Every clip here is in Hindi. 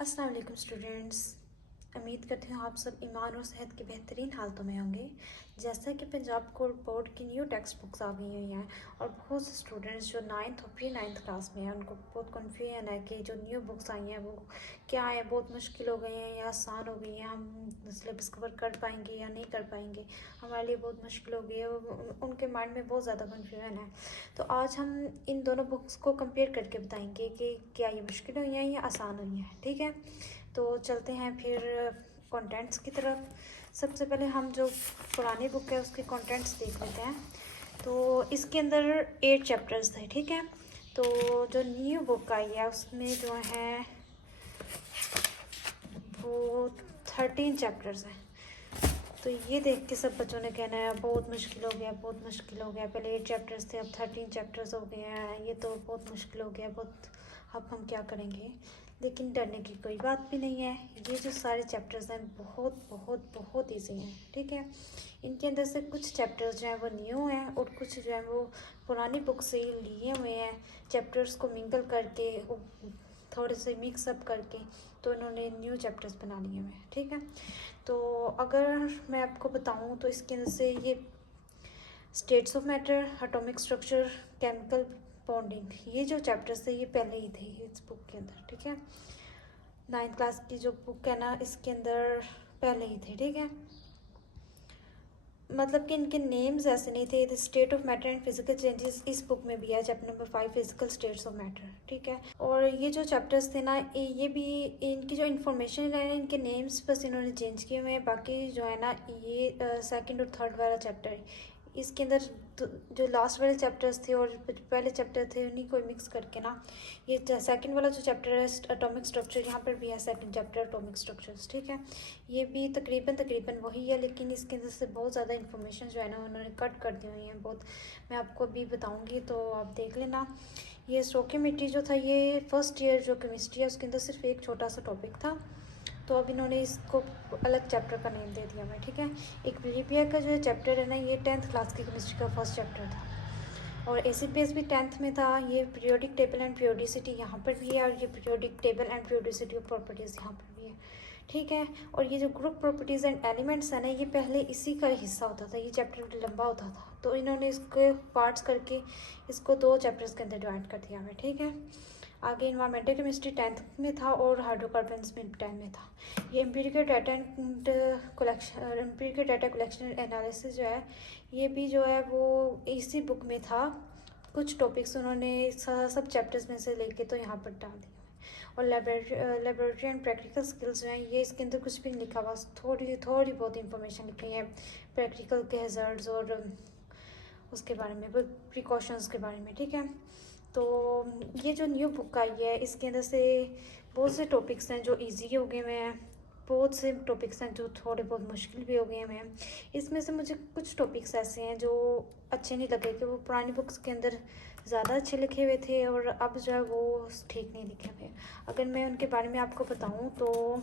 अस्सलाम वालेकुम स्टूडेंट्स। उम्मीद करती हूँ आप सब ईमान और सेहत की बेहतरीन हालतों में होंगे। जैसा कि पंजाब बोर्ड की न्यू टेक्स्ट बुक्स आ गई हुई हैं और बहुत से स्टूडेंट्स जो 9th और प्री 9th क्लास में हैं उनको बहुत कन्फ्यूजन है कि जो न्यू बुक्स आई हैं वो क्या है, बहुत मुश्किल हो गई हैं या आसान हो गई हैं, हम सिलेबस कवर कर पाएंगे या नहीं कर पाएंगे, हमारे लिए बहुत मुश्किल हो गई है। उनके माइंड में बहुत ज़्यादा कन्फ्यूजन है। तो आज हम इन दोनों बुक्स को कंपेयर करके बताएंगे कि क्या ये मुश्किल हुई हैं या आसान हुई हैं। ठीक है, तो चलते हैं फिर कंटेंट्स की तरफ। सबसे पहले हम जो पुरानी बुक है उसके कंटेंट्स देख लेते हैं। तो इसके अंदर 8 चैप्टर्स थे। ठीक है, तो जो न्यू बुक आई है उसमें जो है वो 13 चैप्टर्स हैं। तो ये देख के सब बच्चों ने कहना है बहुत मुश्किल हो गया, बहुत मुश्किल हो गया। पहले 8 चैप्टर्स थे, अब 13 चैप्टर्स हो गए हैं, ये तो बहुत मुश्किल हो गया, बहुत अब हम क्या करेंगे। लेकिन डरने की कोई बात भी नहीं है। ये जो सारे चैप्टर्स हैं बहुत बहुत बहुत ईजी हैं। ठीक है, इनके अंदर से कुछ चैप्टर्स जो हैं वो न्यू हैं और कुछ जो है वो पुरानी बुक से लिए हुए हैं। चैप्टर्स को मिंगल करके थोड़े से मिक्सअप करके तो इन्होंने न्यू चैप्टर्स बना लिए हुए हैं। ठीक है, तो अगर मैं आपको बताऊं तो इसके अंदर से ये states of matter, atomic structure, chemical bonding, ये जो चैप्टर्स थे ये पहले ही थे इस बुक के अंदर। ठीक है, 9th क्लास की जो बुक है ना इसके अंदर पहले ही थे। ठीक है, मतलब कि इनके नेम्स ऐसे नहीं थे। State of matter and physical changes इस बुक में भी है, chapter number 5 physical states of matter. ठीक है, और ये जो चैप्टर्स थे ना ये भी इनकी जो इन्फॉर्मेशन है इनके नेम्स बस इन्होंने चेंज किए हुए हैं। बाकी जो है ना ये सेकंड और थर्ड वाला चैप्टर है इसके अंदर जो लास्ट वाले चैप्टर्स थे और पहले चैप्टर थे उन्हीं को मिक्स करके ना ये सेकंड वाला जो चैप्टर है एटॉमिक स्ट्रक्चर, यहाँ पर भी है सेकंड चैप्टर एटॉमिक स्ट्रक्चर्स। ठीक है, ये भी तकरीबन वही है, लेकिन इसके अंदर से बहुत ज़्यादा इन्फॉर्मेशन जो है ना उन्होंने कट कर दी हुई हैं बहुत। मैं आपको अभी बताऊँगी तो आप देख लेना। ये स्टोकियोमेट्री जो था ये फर्स्ट ईयर जो केमिस्ट्री है उसके अंदर सिर्फ एक छोटा सा टॉपिक था, तो अब इन्होंने इसको अलग चैप्टर का नेम दे दिया मैं। ठीक है, एक विलिपिया का जो चैप्टर है ना ये 10th क्लास की केमिस्ट्री का फर्स्ट चैप्टर था और एसिड बेस भी 10th में था। ये पीरियोडिक टेबल एंड पीरियोडिसिटी यहाँ पर भी है और ये periodic table and periodicity of properties यहाँ पर भी है। ठीक है, और ये जो ग्रुप प्रॉपर्टीज़ एंड एलिमेंट्स है ना ये पहले इसी का हिस्सा होता था, ये चैप्टर लंबा होता था तो इन्होंने इसको पार्ट्स करके इसको 2 चैप्टर्स के अंदर डिवाइड कर दिया है। ठीक है, आगे इन्वायरमेंटल केमिस्ट्री 10th में था और हाइड्रोकार्बन्स में 10 में था। ये empirical data and collection, empirical data collection and analysis जो है ये भी जो है वो इसी बुक में था। कुछ टॉपिक्स उन्होंने सब चैप्टर्स में से लेके तो यहाँ पर डाल दिए। और लेबोरेटरी एंड प्रैक्टिकल स्किल्स जो हैं ये इसके अंदर कुछ भी नहीं लिखा हुआ, थोड़ी बहुत इंफॉर्मेशन लिखी है प्रैक्टिकल के हैज़र्ड्स और उसके बारे में, प्रिकॉशंस के बारे में। ठीक है, तो ये जो न्यू बुक आई है इसके अंदर से बहुत से टॉपिक्स हैं जो इजी हो गए हुए हैं, बहुत से टॉपिक्स हैं जो थोड़े बहुत मुश्किल भी हो गए हुए हैं। इसमें से मुझे कुछ टॉपिक्स ऐसे हैं जो अच्छे नहीं लगे कि वो पुरानी बुक्स के अंदर ज़्यादा अच्छे लिखे हुए थे और अब जो है वो ठीक नहीं लिखे हुए। अगर मैं उनके बारे में आपको बताऊं तो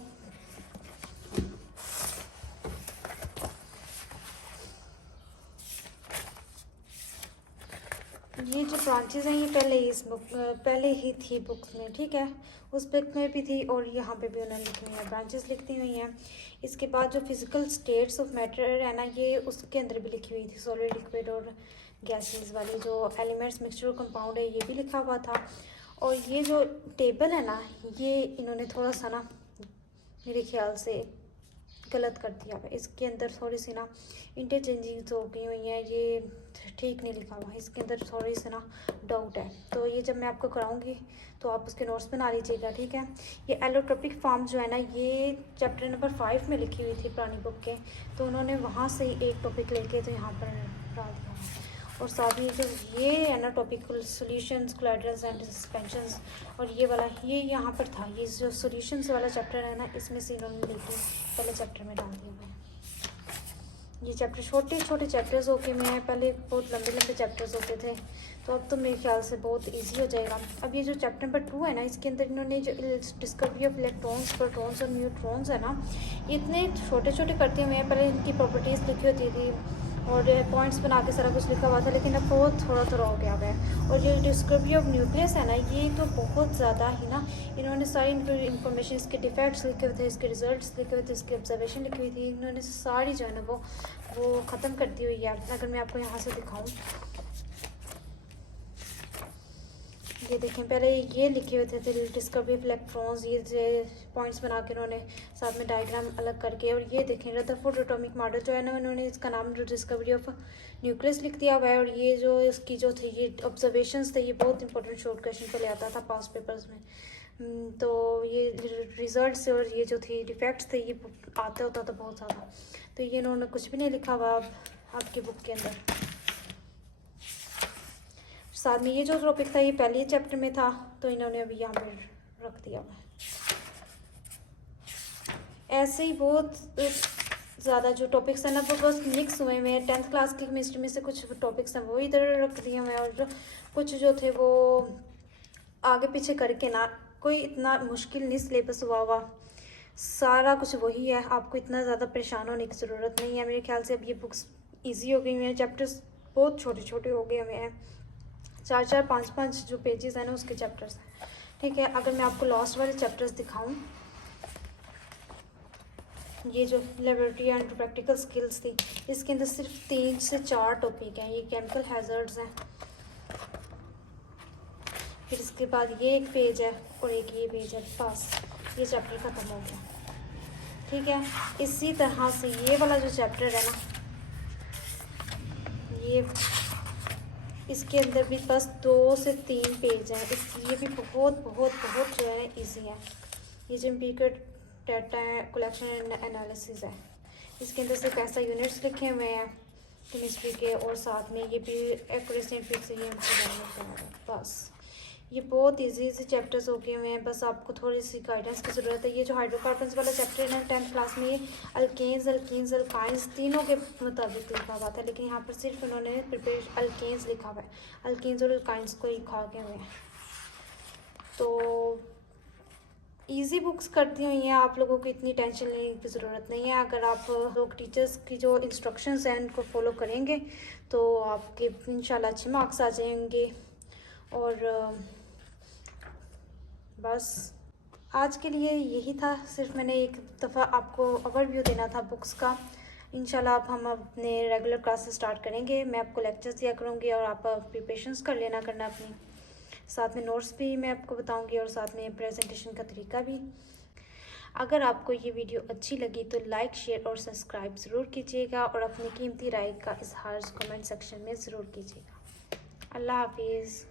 ये जो ब्रांचेस हैं ये पहले ही थी बुक्स में। ठीक है, उस बुक में भी थी और यहाँ पे भी उन्होंने लिखी हुई है, ब्रांचेस लिखी हुई हैं। इसके बाद जो फिजिकल स्टेट्स ऑफ मैटर है ना ये उसके अंदर भी लिखी हुई थी, सॉलिड, लिक्विड और गैसेस वाली जो एलिमेंट्स, मिक्सचर, कंपाउंड है ये भी लिखा हुआ था। और ये जो टेबल है ना ये इन्होंने थोड़ा सा ना मेरे ख्याल से गलत कर दिया है, इसके अंदर थोड़ी सी ना इंटरचेंजिंग हो गई हुई हैं, ये ठीक नहीं लिखा हुआ है, इसके अंदर थोड़ी सी ना डाउट है। तो ये जब मैं आपको कराऊंगी तो आप उसके नोट्स बना लीजिएगा। ठीक है, ये एलोट्रोपिक फॉर्म जो है ना ये चैप्टर नंबर 5 में लिखी हुई थी पुरानी बुक के, तो उन्होंने वहाँ से एक टॉपिक लेके तो यहाँ पर डाल दिया है। और साथ ही जो ये है ना topic solutions, collaterals and suspensions, और ये वाला ये यहाँ पर था, ये जो सॉल्यूशंस वाला चैप्टर है ना इसमें से इन्होंने लेके पहले चैप्टर में डाल दिया हुआ है। ये चैप्टर छोटे छोटे चैप्टर्स होके में है, पहले बहुत लंबे लंबे चैप्टर्स होते थे, तो अब तो मेरे ख्याल से बहुत इजी हो जाएगा। अब ये जो चैप्टर नंबर 2 है ना इसके अंदर इन्होंने जो डिस्कवरी ऑफ इलेक्ट्रॉन्स, प्रोटॉन्स और न्यूट्रॉन्स है ना इतने छोटे छोटे करते हुए हैं। पहले इनकी प्रॉपर्टीज़ लिखी होती थी, और पॉइंट्स बना के सारा कुछ लिखा हुआ था, लेकिन अब बहुत थोड़ा थोड़ा हो गया है। और ये डिस्कवरी ऑफ न्यूक्लियस है ना, ये तो बहुत ज़्यादा ही ना, इन्होंने सारी इन्फॉर्मेशन, इसके डिफेक्ट्स लिखे हुए थे, इसके रिजल्ट्स लिखे हुए थे, इसकी ऑब्जर्वेशन लिखी हुई थी, इन्होंने सारी जो है ना वो ख़त्म कर दी हुई है। अगर मैं आपको यहाँ से दिखाऊँ, ये देखें, पहले ये लिखे हुए थे डिस्कवरी ऑफ इलेक्ट्रॉन्स, ये पॉइंट्स बना के उन्होंने साथ में डायग्राम अलग करके। और ये देखें रदरफोर्ड एटॉमिक मॉडल जो है ना, उन्होंने इसका नाम डिस्कवरी ऑफ न्यूक्लियस लिख दिया हुआ है। और ये जो इसकी जो थे ये ऑब्जर्वेशंस थे, ये बहुत इंपॉर्टेंट शॉर्ट क्वेश्चन पहले आता था पास पेपर्स में। तो ये रिजल्ट्स और ये जो थी डिफेक्ट्स थे, ये आता होता था बहुत ज़्यादा। तो ये इन्होंने कुछ भी नहीं लिखा हुआ आपकी बुक के अंदर। साथ में ये जो टॉपिक था, ये पहले चैप्टर में था, तो इन्होंने अभी यहाँ पर रख दिया हुआ है। ऐसे ही बहुत ज़्यादा जो टॉपिक्स हैं ना, वो बस मिक्स हुए हुए हैं। 10th क्लास की केमिस्ट्री में से कुछ टॉपिक्स हैं वो इधर रख दिए हुए हैं, और जो कुछ जो थे वो आगे पीछे करके ना, कोई इतना मुश्किल नहीं सिलेबस हुआ सारा कुछ वही है। आपको इतना ज़्यादा परेशान होने की ज़रूरत नहीं है। मेरे ख्याल से अब ये बुक्स ईजी हो गई हुई हैं, चैप्टर्स बहुत छोटे छोटे हो गए हुए हैं, 4-4, 5-5 जो पेजेस हैं ना उसके चैप्टर्स हैं, ठीक है। अगर मैं आपको लास्ट वाले चैप्टर्स दिखाऊं, ये जो लेबोरेटरी एंड प्रैक्टिकल स्किल्स थी, इसके अंदर सिर्फ 3 से 4 टॉपिक हैं। ये केमिकल हैजर्ड्स हैं, फिर इसके बाद ये एक पेज है और एक ये पेज है, बस ये चैप्टर ख़त्म हो गया, ठीक है। इसी तरह से ये वाला जो चैप्टर है ना, ये इसके अंदर भी बस 2 से 3 पेज हैं। ये भी बहुत बहुत बहुत जो है इजी है। ये जो एम्पिरिकल डाटा है, कलेक्शन एंड एनालिसिस है, इसके अंदर सिर्फ ऐसा यूनिट्स लिखे हुए हैं केमिस्ट्री के, और साथ में ये भी एक्यूरेसी एंड फिक्स बस। ये बहुत इजी चैप्टर्स हो गए हुए हैं, बस आपको थोड़ी सी गाइडेंस की ज़रूरत है। ये जो हाइड्रोकार्बन्स वाला चैप्टर है ना 10th क्लास में, ये अल्केन्स, अल्कीन्स, अल्काइंस तीनों के मुताबिक लिखा हुआ था, लेकिन यहाँ पर सिर्फ उन्होंने प्रिपेयर अल्केन्स लिखा हुआ है, अल्कीन्स और अल्काइंस को ही खा के हुए हैं। तो इजी बुक्स करती हुई हैं, आप लोगों को इतनी टेंशन लेने की ज़रूरत नहीं है। अगर आप लोग टीचर्स की जो इंस्ट्रक्शंस हैं उनको फॉलो करेंगे तो आपके इंशाल्लाह अच्छे मार्क्स आ जाएंगे। और बस आज के लिए यही था, सिर्फ मैंने एक दफ़ा आपको ओवरव्यू देना था बुक्स का। इंशाल्लाह अब हम अपने रेगुलर क्लासेस स्टार्ट करेंगे, मैं आपको लेक्चर्स दिया करूँगी और आप प्रिपरेशंस कर लेना करना अपनी, साथ में नोट्स भी मैं आपको बताऊंगी और साथ में प्रेजेंटेशन का तरीका भी। अगर आपको ये वीडियो अच्छी लगी तो लाइक, शेयर और सब्सक्राइब ज़रूर कीजिएगा, और अपनी कीमती राय का इजहार कमेंट सेक्शन में ज़रूर कीजिएगा। अल्लाह हाफिज़।